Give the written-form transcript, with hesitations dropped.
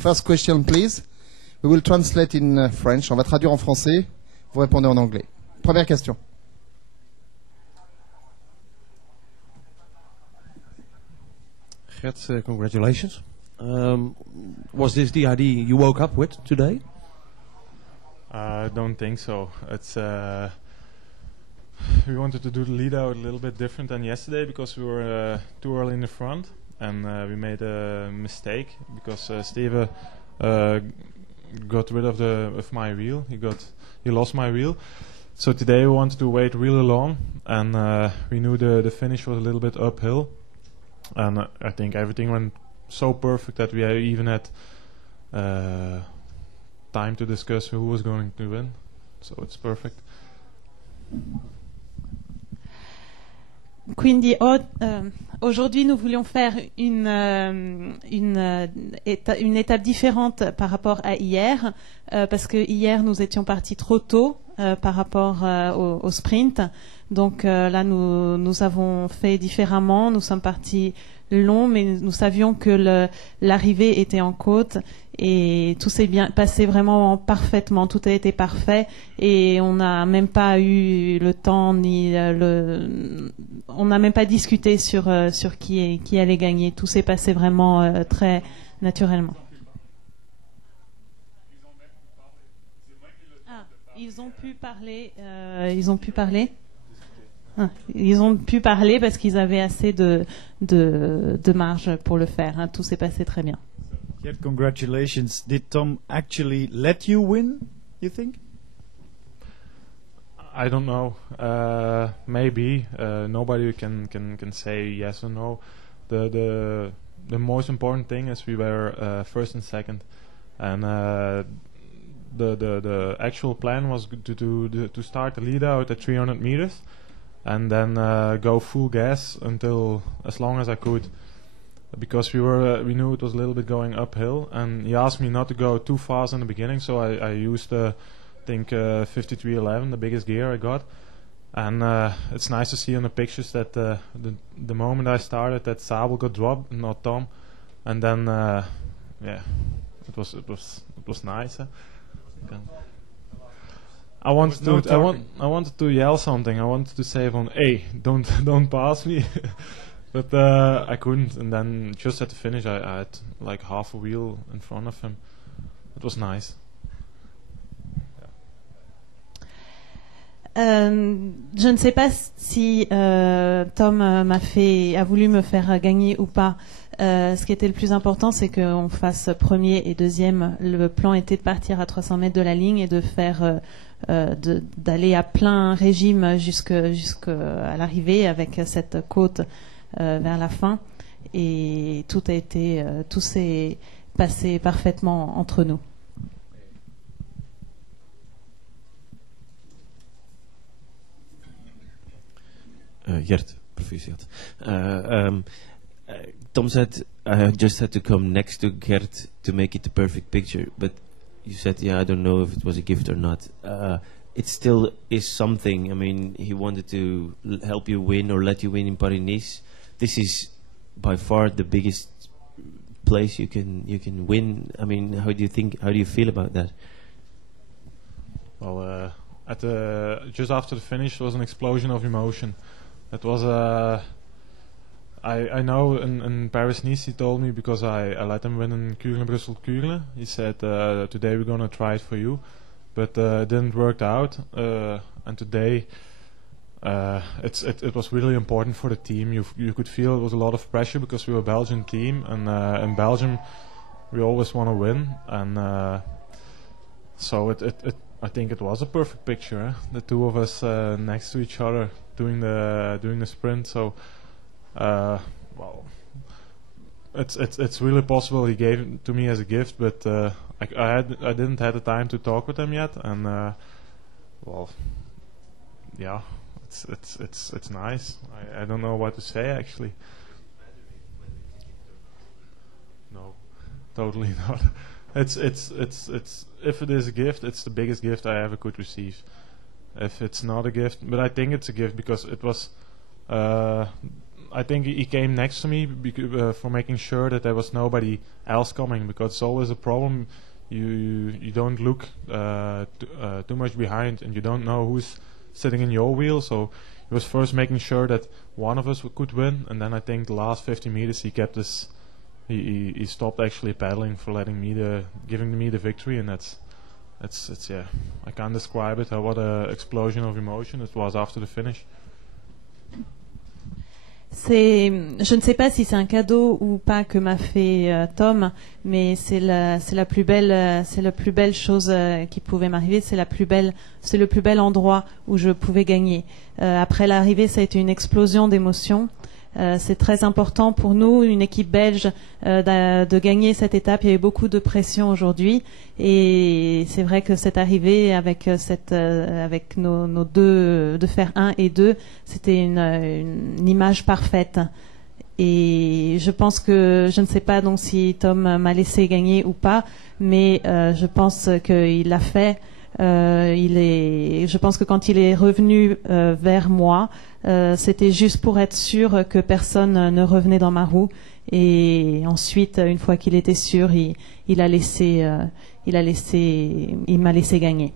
First question, please. We will translate in French. On va traduire en français. Vous répondez en anglais. Première question. Gert, congratulations. Was this the idea you woke up with today? I don't think so. It's we wanted to do the lead out a little bit different than yesterday because we were too early in the front, and we made a mistake because Steve got rid of my wheel. He lost my wheel. So today we wanted to wait really long, and we knew the finish was a little bit uphill, and I think everything went so perfect that we even had time to discuss who was going to win. So it's perfect. Quindi aujourd'hui nous voulions faire une étape différente par rapport à hier parce que hier nous étions partis trop tôt par rapport au sprint. Donc là nous avons fait différemment, nous sommes partis long, mais nous savions que l'arrivée était en côte et tout s'est bien passé vraiment parfaitement, tout a été parfait et on n'a même pas eu le temps on n'a même pas discuté sur qui allait gagner, tout s'est passé vraiment très naturellement. Ils ont pu parler. Ils ont pu parler parce qu'ils avaient assez de marge pour le faire. Hein. Tout s'est passé très bien. Yet, congratulations. Did Tom actually let you win, you think? I don't know. Maybe. Nobody can say yes or no. The most important thing is we were first and second, and the actual plan was to start the lead out at 300 meters. And then go full gas until as long as I could, because we knew it was a little bit going uphill, and he asked me not to go too fast in the beginning, so I used I think 5311, the biggest gear I got, and it's nice to see on the pictures that the moment I started that Sabel got dropped, not Tom, and then yeah, it was nice. I wanted to yell something. I wanted to say from, "Hey, don't pass me," but I couldn't. And then just at the finish, I had like half a wheel in front of him. It was nice. Je ne sais pas si Tom a voulu me faire gagner ou pas. Ce qui était le plus important, c'est qu'on fasse premier et deuxième. Le plan était de partir à 300 mètres de la ligne et de faire d'aller à plein régime jusqu'à l'arrivée avec cette côte vers la fin. Et tout s'est passé parfaitement entre nous. Gert, proficiat. Tom said I just had to come next to Gert to make it the perfect picture, but you said, yeah, I don't know if it was a gift or not. It still is something. I mean, he wanted to help you win or let you win in Paris-Nice. This is by far the biggest place you can win. I mean, how do you feel about that? Well, just after the finish was an explosion of emotion. It was I know in Paris-Nice he told me, because I let him win in Kuurne-Brussel-Kuurne. He said, today we're going to try it for you. But it didn't work out. And today it was really important for the team. You could feel it was a lot of pressure because we were a Belgian team. And in Belgium we always want to win. And so I think it was a perfect picture. Eh? The two of us next to each other doing the sprint. So well, it's really possible he gave it to me as a gift, but I didn't have the time to talk with him yet, and well, yeah, it's nice. I don't know what to say actually. No, totally not. It's if it is a gift, it's the biggest gift I ever could receive. If it's not a gift, but I think it's a gift because it was I think he came next to me for making sure that there was nobody else coming, because it's always a problem. You don't look too much behind, and you don't know who's sitting in your wheel. So he was first making sure that one of us could win, and then I think the last 50 meters he kept us. He stopped actually pedaling for giving me the victory, and that's yeah. I can't describe it. What a explosion of emotion it was after the finish. Je ne sais pas si c'est un cadeau ou pas que m'a fait Tom, mais c'est la plus belle chose qui pouvait m'arriver. C'est le plus bel endroit où je pouvais gagner. Après l'arrivée, ça a été une explosion d'émotions. C'est très important pour nous, une équipe belge, de gagner cette étape. Il y avait beaucoup de pression aujourd'hui, et c'est vrai que cette arrivée avec nos deux, de faire 1 et 2, c'était une image parfaite. Et je pense que, je ne sais pas donc si Tom m'a laissé gagner ou pas, mais je pense qu'il l'a fait. Je pense que quand il est revenu vers moi, c'était juste pour être sûr que personne ne revenait dans ma roue. Et ensuite, une fois qu'il était sûr, il m'a laissé gagner.